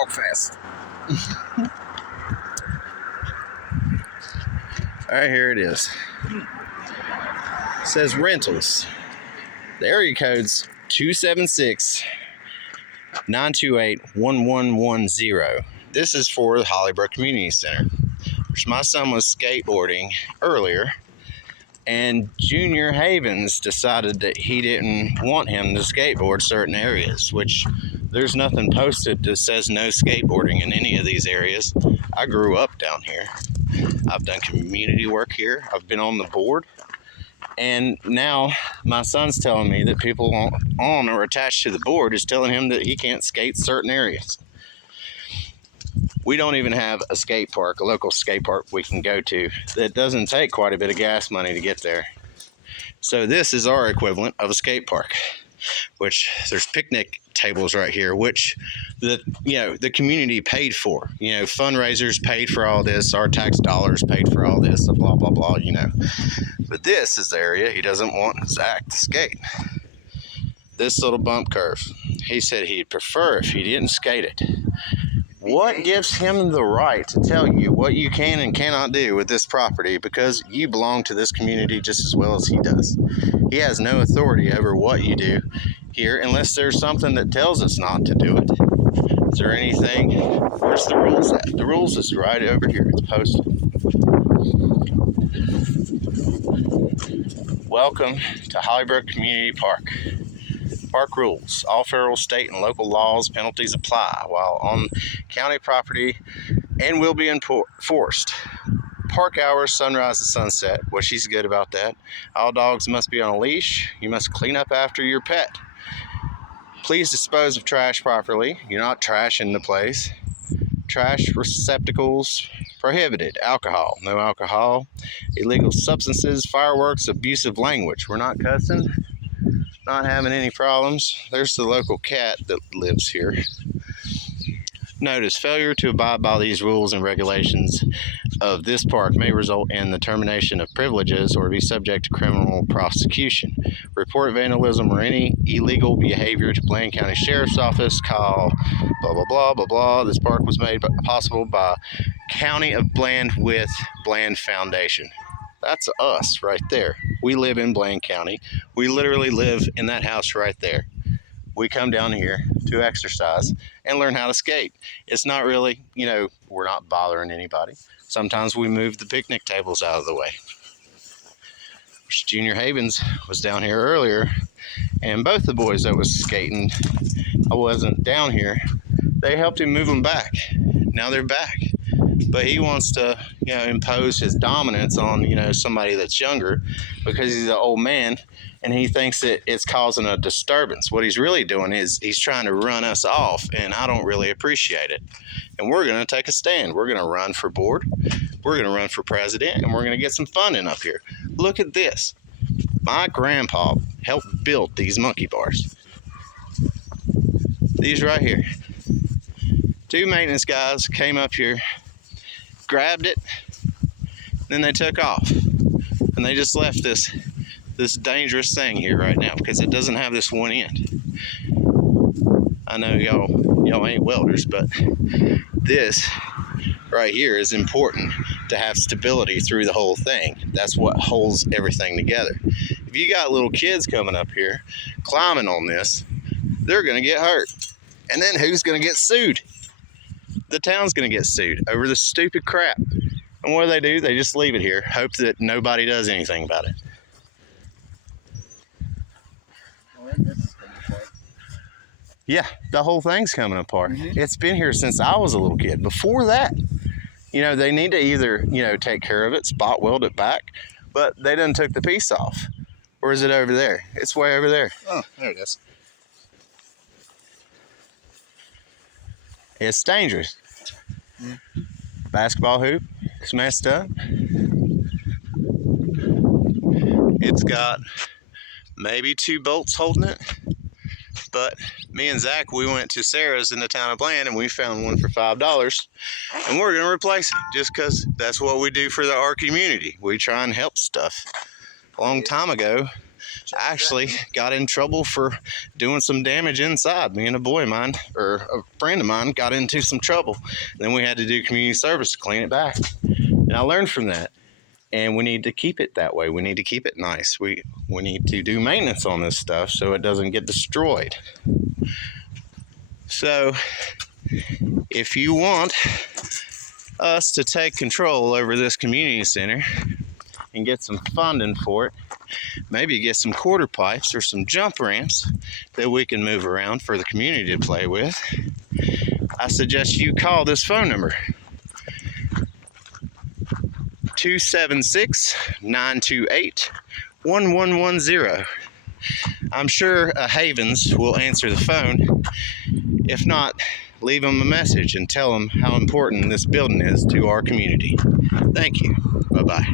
walk fast. All right, here it is. It says rentals. The area code's 276-928-1110. This is for the Hollybrook Community Center, which my son was skateboarding earlier, and Junior Havens decided that he didn't want him to skateboard certain areas, which there's nothing posted that says no skateboarding in any of these areas. I grew up down here. I've done community work here. I've been on the board. And now my son's telling me that people on or attached to the board is telling him that he can't skate certain areas. We don't even have a skate park, a local skate park we can go to that doesn't take quite a bit of gas money to get there. So this is our equivalent of a skate park, which there's picnic tables right here, which the community paid for. Fundraisers paid for all this, our tax dollars paid for all this, blah, blah, blah, But this is the area he doesn't want Zach to skate. This little bump curve. He said he'd prefer if he didn't skate it. What gives him the right to tell you what you can and cannot do with this property, because you belong to this community just as well as he does? He has no authority over what you do here unless there's something that tells us not to do it. Is there anything? Where's the rules at? The rules is right over here. It's posted. Welcome to Hollybrook Community Park. Park rules. All federal, state, and local laws, penalties apply while on county property and will be enforced. Park hours, sunrise to sunset, which he's good about that. All dogs must be on a leash. You must clean up after your pet. Please dispose of trash properly. You're not trashing the place. Trash receptacles prohibited. Alcohol, no alcohol. Illegal substances, fireworks, abusive language. We're not cussing. Not having any problems. There's the local cat that lives here. Notice, failure to abide by these rules and regulations of this park may result in the termination of privileges or be subject to criminal prosecution. Report vandalism or any illegal behavior to Bland County Sheriff's Office. Call blah, blah, blah, blah, blah. This park was made possible by County of Bland with Bland Foundation. That's us right there. We live in Bland County. We literally live in that house right there. We come down here to exercise and learn how to skate. It's not really, we're not bothering anybody. Sometimes we move the picnic tables out of the way. Junior Havens was down here earlier, and both the boys that was skating, I wasn't down here, they helped him move them back. Now they're back. But he wants to, impose his dominance on, somebody that's younger because he's an old man and he thinks that it's causing a disturbance. What he's really doing is he's trying to run us off, and I don't really appreciate it. And we're going to take a stand. We're going to run for board. We're going to run for president, and we're going to get some funding up here. Look at this. My grandpa helped build these monkey bars. These right here. 2 maintenance guys came up here, grabbed it, then they took off, and they just left this dangerous thing here right now because it doesn't have this one end. I know y'all ain't welders, but this right here is important to have stability through the whole thing. That's what holds everything together. If you got little kids coming up here climbing on this, they're gonna get hurt, and then who's gonna get sued? The town's gonna get sued over this stupid crap. And what do? They just leave it here, hope that nobody does anything about it. Yeah, the whole thing's coming apart. Mm-hmm. It's been here since I was a little kid. Before that, they need to either, take care of it, spot weld it back, but they done took the piece off. Or is it over there? It's way over there. Oh, there it is. It's dangerous. Mm-hmm. Basketball hoop, it's messed up. It's got maybe 2 bolts holding it. But me and Zach, we went to Sarah's in the town of Bland, and we found one for $5, and we're going to replace it just because that's what we do for our community. We try and help stuff. A long time ago, actually got in trouble for doing some damage inside. Me and a friend of mine got into some trouble. Then we had to do community service to clean it back. And I learned from that. And we need to keep it that way. We need to keep it nice. We need to do maintenance on this stuff so it doesn't get destroyed. So if you want us to take control over this community center and get some funding for it, maybe get some quarter pipes or some jump ramps that we can move around for the community to play with, I suggest you call this phone number, 276-928-1110. I'm sure Havens will answer the phone. If not, leave them a message and tell them how important this building is to our community. Thank you. Bye-bye.